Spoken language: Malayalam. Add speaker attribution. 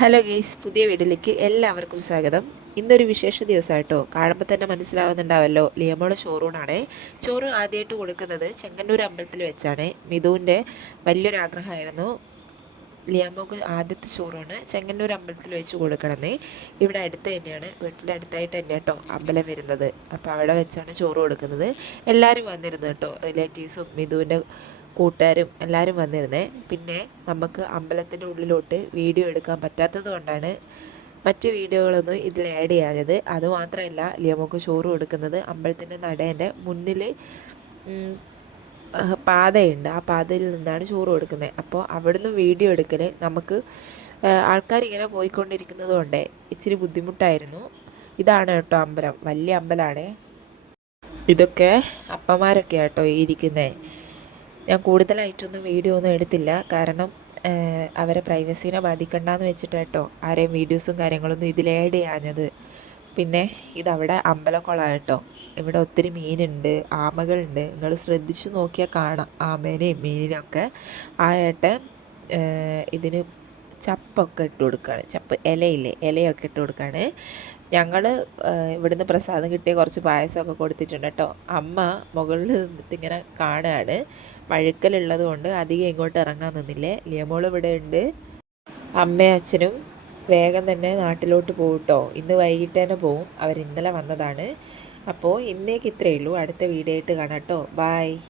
Speaker 1: ഹലോ ഗെയ്സ് പുതിയ വീട്ടിലേക്ക് എല്ലാവർക്കും സ്വാഗതം. ഇന്നൊരു വിശേഷ ദിവസമായിട്ടോ? കാണുമ്പോൾ തന്നെ മനസ്സിലാവുന്നുണ്ടാവല്ലോ ലിയമോളെ ഷോറൂണാണേ. ചോറ് ആദ്യമായിട്ട് കൊടുക്കുന്നത് ചെങ്ങന്നൂർ അമ്പലത്തിൽ വെച്ചാണ്. മിഥുവിന്റെ വലിയൊരു ആഗ്രഹമായിരുന്നു ലിയാമോക്ക് ആദ്യത്തെ ചോറാണ് ചെങ്ങന്നൂർ അമ്പലത്തിൽ വെച്ച് കൊടുക്കണമെന്നേ. ഇവിടെ അടുത്ത് തന്നെയാണ് വീട്ടിന്റെ അടുത്തായിട്ട് തന്നെ കേട്ടോ അമ്പലം വരുന്നത്. അപ്പോൾ അവിടെ വെച്ചാണ് ചോറ് കൊടുക്കുന്നത്. എല്ലാവരും വന്നിരുന്നു കേട്ടോ റിലേറ്റീവ്സും മിഥുവിന്റെ കൂട്ടുകാരും എല്ലാവരും വന്നിരുന്നേ. പിന്നെ നമുക്ക് അമ്പലത്തിന്റെ ഉള്ളിലോട്ട് വീഡിയോ എടുക്കാൻ പറ്റാത്തത് കൊണ്ടാണ് മറ്റ് വീഡിയോകളൊന്നും ഇതിൽ ആഡ് ചെയ്യാഞ്ഞത്. അതുമാത്രമല്ല ലിയമോക്ക് ചോറ് കൊടുക്കുന്നത് അമ്പലത്തിന്റെ നടേന്റെ മുന്നിൽ പാതയുണ്ട്. ആ പാതയിൽ നിന്നാണ് ചോറ് കൊടുക്കുന്നത്. അപ്പോൾ അവിടുന്ന് വീഡിയോ എടുക്കൽ നമുക്ക് ആൾക്കാർ ഇങ്ങനെ പോയിക്കൊണ്ടിരിക്കുന്നത് കൊണ്ട് ഇച്ചിരി ബുദ്ധിമുട്ടായിരുന്നു. ഇതാണ് കേട്ടോ അമ്പലം. വലിയ അമ്പലമാണ്. ഇതൊക്കെ അപ്പന്മാരൊക്കെ കേട്ടോ ഇരിക്കുന്നത് ഞാൻ കൂടുതലായിട്ടൊന്നും വീഡിയോ ഒന്നും എടുത്തില്ല. കാരണം അവരെ പ്രൈവസീനെ ബാധിക്കണ്ടെന്ന് വെച്ചിട്ട് കേട്ടോ ആരെയും വീഡിയോസും കാര്യങ്ങളൊന്നും ഇതിൽ ആഡ് ചെയ്യാഞ്ഞത്. പിന്നെ ഇതവിടെ അമ്പലക്കുളമാണ് കേട്ടോ ഇവിടെ ഒത്തിരി മീനുണ്ട് ആമകളുണ്ട്. നിങ്ങൾ ശ്രദ്ധിച്ചു നോക്കിയാൽ കാണാം. ആമേനെയും മീനിനൊക്കെ ആ ഏട്ടൻ ഇതിന് ചപ്പൊക്കെ ഇട്ട് കൊടുക്കുകയാണ്. ചപ്പ് ഇലയില്ലേ ഇലയൊക്കെ ഇട്ട് കൊടുക്കുകയാണ്. ഞങ്ങൾ ഇവിടുന്ന് പ്രസാദം കിട്ടിയ കുറച്ച് പായസമൊക്കെ കൊടുത്തിട്ടുണ്ട് കേട്ടോ. അമ്മ മുകളിൽ നിന്നിട്ട് ഇങ്ങനെ കാണുകയാണ്. വഴുക്കലുള്ളത് കൊണ്ട് അധികം ഇങ്ങോട്ട് ഇറങ്ങാൻ നിന്നില്ലേ. ലിയമോൾ ഇവിടെ ഉണ്ട്. അമ്മയും അച്ഛനും വേഗം തന്നെ നാട്ടിലോട്ട് പോകും കേട്ടോ. ഇന്ന് വൈകിട്ട് തന്നെ പോവും. അവർ ഇന്നലെ വന്നതാണ്. അപ്പോൾ ഇന്നേക്ക് ഇത്രയേ ഉള്ളൂ. അടുത്ത വീഡിയോ ആയിട്ട് കാണാം കേട്ടോ. ബായ്